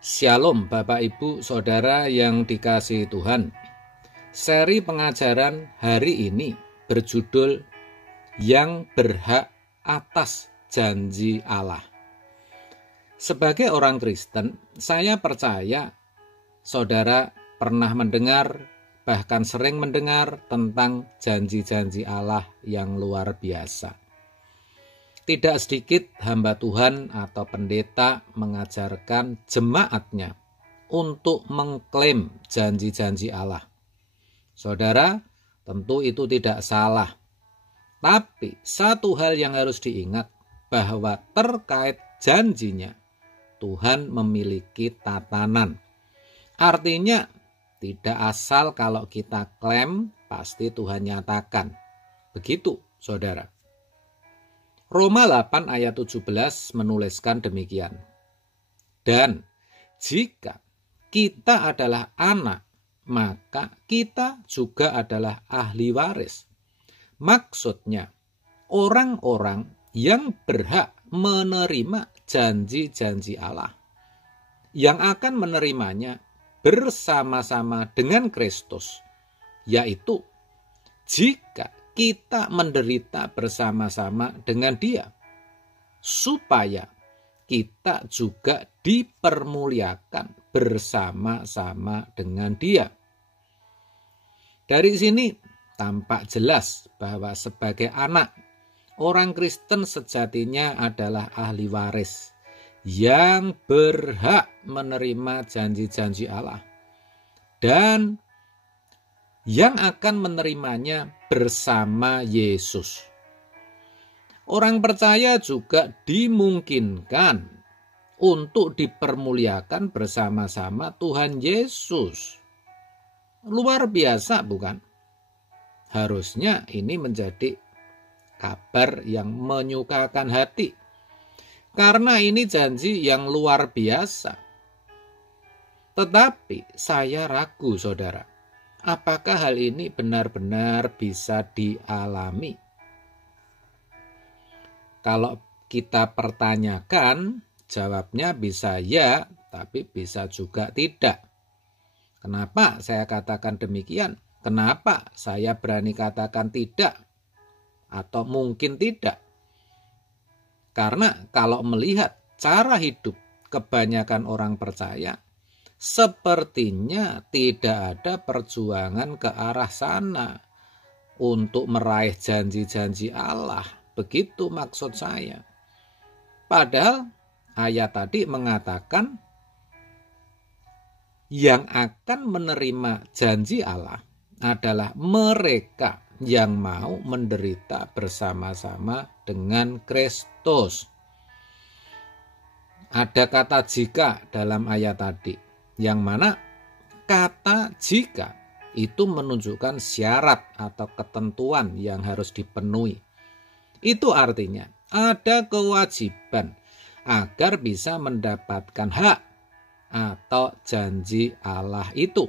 Shalom Bapak Ibu Saudara yang dikasihi Tuhan. Seri pengajaran hari ini berjudul Yang Berhak Atas Janji Allah. Sebagai orang Kristen, saya percaya saudara pernah mendengar, bahkan sering mendengar tentang janji-janji Allah yang luar biasa. Tidak sedikit hamba Tuhan atau pendeta mengajarkan jemaatnya untuk mengklaim janji-janji Allah. Saudara, tentu itu tidak salah. Tapi satu hal yang harus diingat bahwa terkait janjinya, Tuhan memiliki tatanan. Artinya, tidak asal kalau kita klaim, pasti Tuhan nyatakan. Begitu, saudara. Roma 8 ayat 17 menuliskan demikian. Dan jika kita adalah anak, maka kita juga adalah ahli waris. Maksudnya, orang-orang yang berhak menerima janji-janji Allah, yang akan menerimanya bersama-sama dengan Kristus, yaitu jika kita menderita bersama-sama dengan Dia, supaya kita juga dipermuliakan bersama-sama dengan Dia. Dari sini tampak jelas bahwa sebagai anak, orang Kristen sejatinya adalah ahli waris yang berhak menerima janji-janji Allah dan yang akan menerimanya bersama Yesus. Orang percaya juga dimungkinkan untuk dipermuliakan bersama-sama Tuhan Yesus. Luar biasa, bukan? Harusnya ini menjadi kabar yang menyukakan hati. Karena ini janji yang luar biasa. Tetapi saya ragu, saudara. Apakah hal ini benar-benar bisa dialami? Kalau kita pertanyakan, jawabnya bisa ya, tapi bisa juga tidak. Kenapa saya katakan demikian? Kenapa saya berani katakan tidak? Atau mungkin tidak? Karena kalau melihat cara hidup kebanyakan orang percaya, sepertinya tidak ada perjuangan ke arah sana untuk meraih janji-janji Allah. Begitu maksud saya. Padahal ayat tadi mengatakan yang akan menerima janji Allah adalah mereka yang mau menderita bersama-sama dengan Kristus. Ada kata jika dalam ayat tadi, yang mana kata jika itu menunjukkan syarat atau ketentuan yang harus dipenuhi. Itu artinya ada kewajiban agar bisa mendapatkan hak atau janji Allah itu.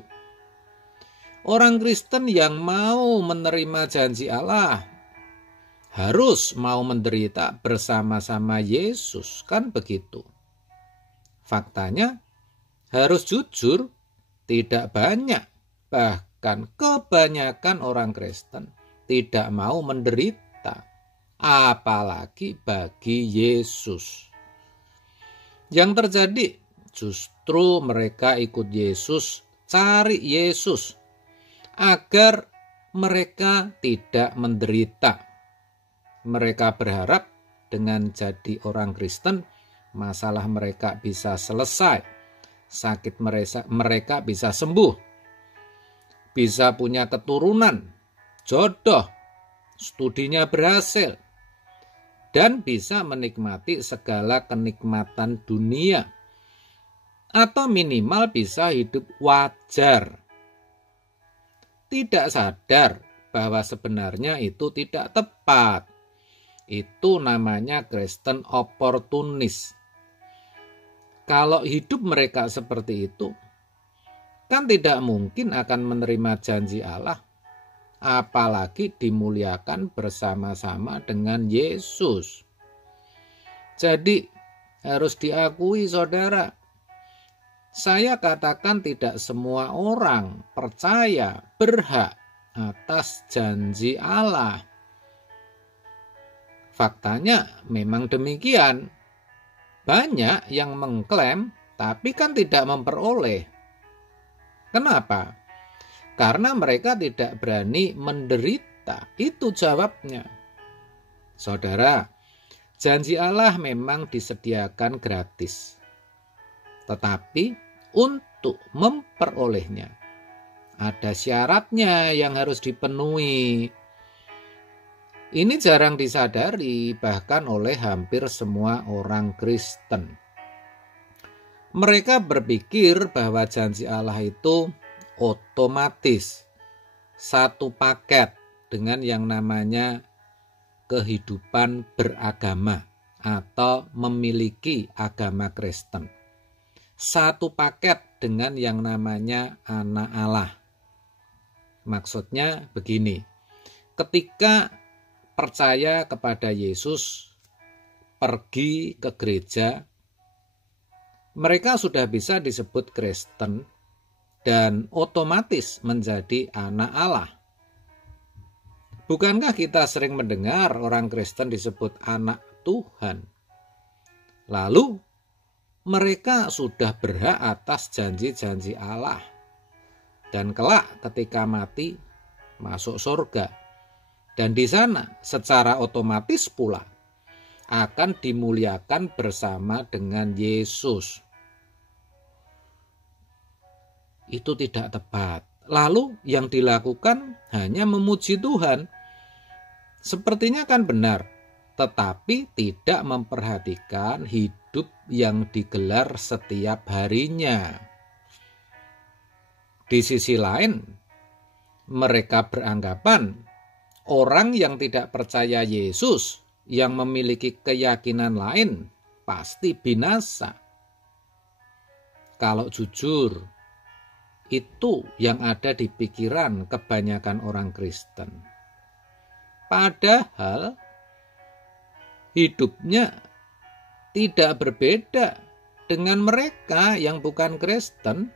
Orang Kristen yang mau menerima janji Allah harus mau menderita bersama-sama Yesus, kan begitu? Faktanya harus jujur, tidak banyak, bahkan kebanyakan orang Kristen tidak mau menderita, apalagi bagi Yesus. Yang terjadi justru mereka ikut Yesus, cari Yesus, agar mereka tidak menderita. Mereka berharap dengan jadi orang Kristen, masalah mereka bisa selesai. Sakit mereka bisa sembuh, bisa punya keturunan, jodoh, studinya berhasil, dan bisa menikmati segala kenikmatan dunia, atau minimal bisa hidup wajar. Tidak sadar bahwa sebenarnya itu tidak tepat. Itu namanya Kristen oportunis. Kalau hidup mereka seperti itu, kan tidak mungkin akan menerima janji Allah, apalagi dimuliakan bersama-sama dengan Yesus. Jadi harus diakui, saudara, Saya katakan tidak semua orang percaya berhak atas janji Allah. Faktanya memang demikian. Banyak yang mengklaim tapi kan tidak memperoleh. Kenapa? Karena mereka tidak berani menderita. Itu jawabnya. Saudara, janji Allah memang disediakan gratis. Tetapi untuk memperolehnya ada syaratnya yang harus dipenuhi. Ini jarang disadari bahkan oleh hampir semua orang Kristen. Mereka berpikir bahwa janji Allah itu otomatis, satu paket dengan yang namanya kehidupan beragama atau memiliki agama Kristen. Satu paket dengan yang namanya anak Allah. Maksudnya begini, ketika percaya kepada Yesus, pergi ke gereja, mereka sudah bisa disebut Kristen dan otomatis menjadi anak Allah. Bukankah kita sering mendengar orang Kristen disebut anak Tuhan? Lalu mereka sudah berhak atas janji-janji Allah. Dan kelak ketika mati masuk surga. Dan di sana secara otomatis pula akan dimuliakan bersama dengan Yesus. Itu tidak tepat. Lalu yang dilakukan hanya memuji Tuhan. Sepertinya kan benar, tetapi tidak memperhatikan hidup yang digelar setiap harinya. Di sisi lain, mereka beranggapan orang yang tidak percaya Yesus, yang memiliki keyakinan lain, pasti binasa. Kalau jujur, itu yang ada di pikiran kebanyakan orang Kristen. Padahal hidupnya tidak berbeda dengan mereka yang bukan Kristen.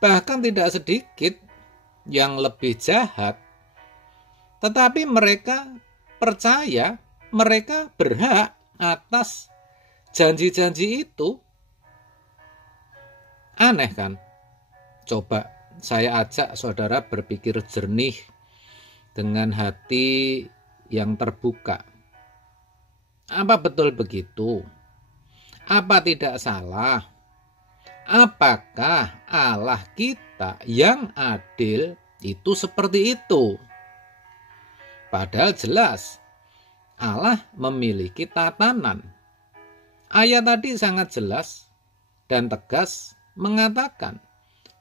Bahkan tidak sedikit yang lebih jahat. Tetapi mereka percaya mereka berhak atas janji-janji itu. Aneh kan? Coba saya ajak saudara berpikir jernih dengan hati yang terbuka. Apa betul begitu? Apa tidak salah? Apakah Allah kita yang adil itu seperti itu? Padahal jelas Allah memiliki tatanan. Ayat tadi sangat jelas dan tegas mengatakan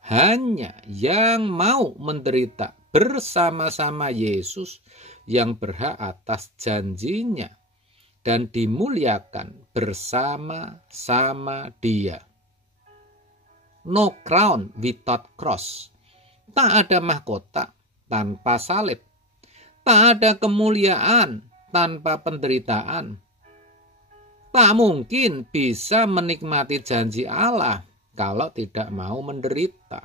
hanya yang mau menderita bersama-sama Yesus yang berhak atas janjinya dan dimuliakan bersama-sama Dia. No crown without cross. Tak ada mahkota tanpa salib. Tak ada kemuliaan tanpa penderitaan. Tak mungkin bisa menikmati janji Allah kalau tidak mau menderita.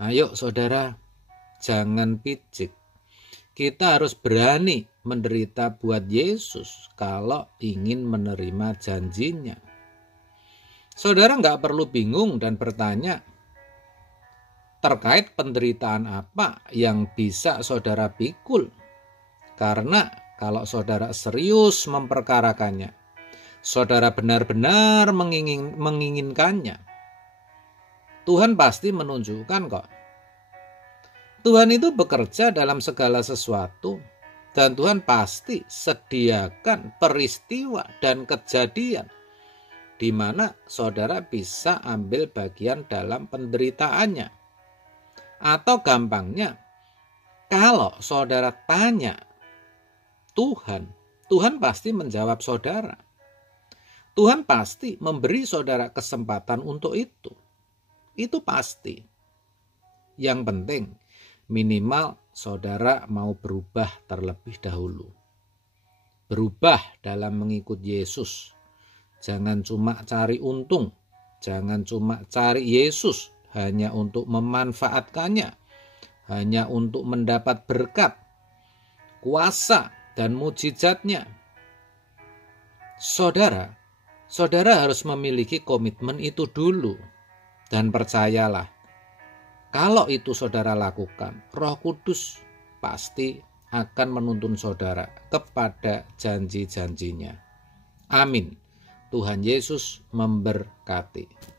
Ayo saudara, jangan picik. Kita harus berani menderita buat Yesus kalau ingin menerima janjinya. Saudara nggak perlu bingung dan bertanya terkait penderitaan apa yang bisa saudara pikul. Karena kalau saudara serius memperkarakannya, saudara benar-benar menginginkannya, Tuhan pasti menunjukkan kok. Tuhan itu bekerja dalam segala sesuatu dan Tuhan pasti sediakan peristiwa dan kejadian di mana saudara bisa ambil bagian dalam penderitaannya. Atau gampangnya, kalau saudara tanya Tuhan pasti menjawab saudara. Tuhan pasti memberi saudara kesempatan untuk itu. Itu pasti. Yang penting, minimal saudara mau berubah terlebih dahulu. Berubah dalam mengikut Yesus. Jangan cuma cari untung, jangan cuma cari Yesus hanya untuk memanfaatkannya, hanya untuk mendapat berkat, kuasa, dan mujizatnya. Saudara harus memiliki komitmen itu dulu. Dan percayalah, kalau itu saudara lakukan, Roh Kudus pasti akan menuntun saudara kepada janji-janjinya. Amin. Tuhan Yesus memberkati.